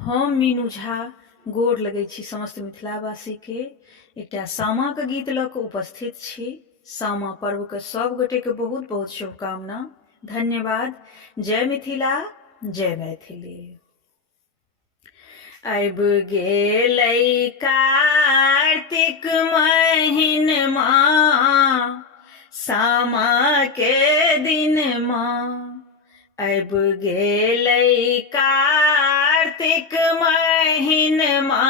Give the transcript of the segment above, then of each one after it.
हम मीनू झा गोर लगै छी समस्त मिथिलावासी के। एकटा सामा के गीत लऽ कऽ उपस्थित छी। सामा पर्व के सब गोटे के बहुत बहुत शुभकामना। धन्यवाद। जय मिथिला, जय मैथिली। अब गेलै कार्तिक महीनमा, सामा के दिनमा। अब गेलै कार्तिक महीनमा,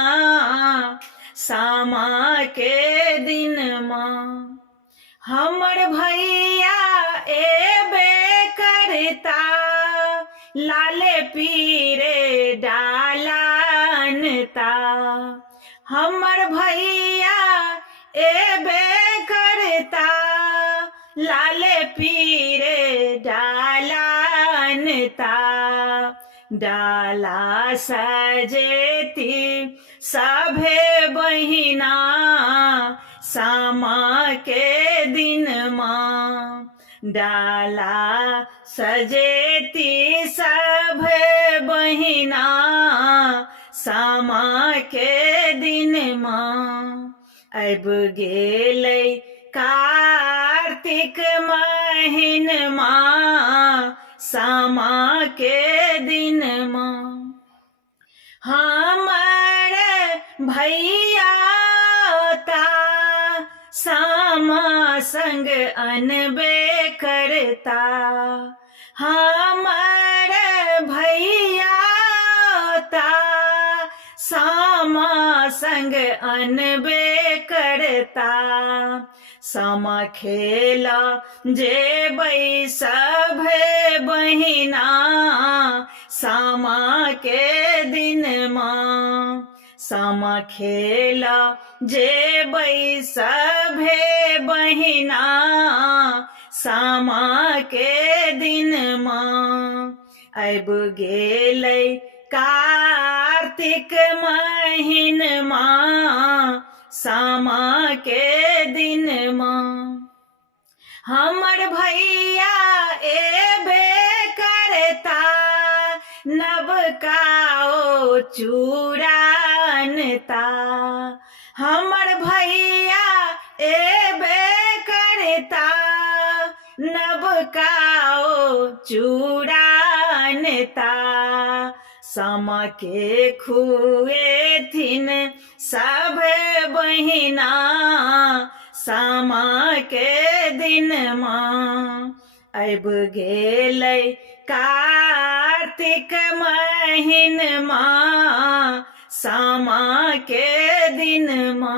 सामा के दिनमा। हमर भैया एबे करता, लाले पीरे डाला अनता। हमर भैया एबे करता, लाले पीरे डाला अनता। डाला सजेती सभे बहिना, सामा के दिनमा। डाला सजेती सभे बहिना, सामा के दिनमा। अब गेलै कार्तिक महीनमा, सामा के दिनमा। हमर भैया ता सामा संग अनबे करता। हमर भैया ता सामा संग अनबे करता। सामा खेला जेबै सभे बहिना, सामा के दिनमा। सामा खेला जेबै सभे बहिना, सामा के दिनमा। अब गेलै कार्तिक महीनमा, सामा के दिनमा। हमर भैया एबे करता, नबका ओ चूड़ा अनता। हमर भैया एबे करता, नबका ओ चूड़ा अनता। सामा के खुएथिन सभे बहिना, सामा के दिनमा। अब गेलै कार्तिक महीनमा, सामा के दिनमा।